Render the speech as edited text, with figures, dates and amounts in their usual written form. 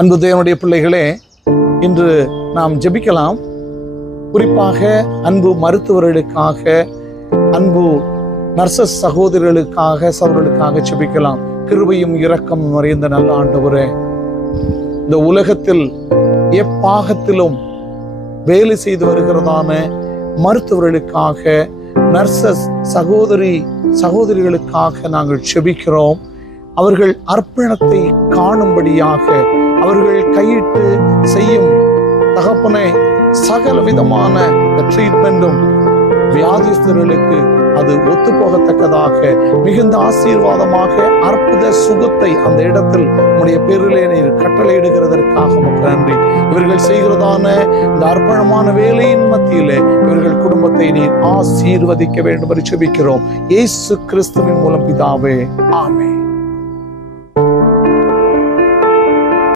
அன்பு தேவனுடைய பிள்ளைகளே, இன்று நாம் ஜெபிக்கலாம். குறிப்பாக அன்பு மருத்துவர்களுக்காக, அன்பு நர்சஸ் சகோதரர்களுக்காக ஜெபிக்கலாம். கிருபையும் இரக்கம் நிறைந்த நல்ல ஆண்டவரே, இந்த உலகத்தில் எப்பாகத்திலும் வேலை செய்து வருகிறதான மருத்துவர்களுக்காக, நர்சஸ் சகோதரிகளுக்காக நாங்கள் ஜெபிக்கிறோம். அவர்கள் அர்ப்பணத்தை காணும்படியாக அவர்கள் கையிட்டு செய்யும் தகப்பனை சகல விதமான ட்ரீட்மெண்ட்டும் வியாதிஸ்தர்களுக்கு அது ஒத்து போகத்தக்கதாக மிகுந்த ஆசீர்வாதமாக அற்புத சுகத்தை அந்த இடத்தில் உடைய பேரிலே நீர் கட்டளையிடுகிறதற்காக நன்றி. இவர்கள் செய்கிறதான இந்த அர்ப்பணமான வேலையின் மத்தியிலே இவர்கள் குடும்பத்தை நீர் ஆசீர்வதிக்க வேண்டும் என்று ஜெபிக்கிறோம். இயேசு கிறிஸ்துவின் மூலம் பிதாவே, ஆமென்.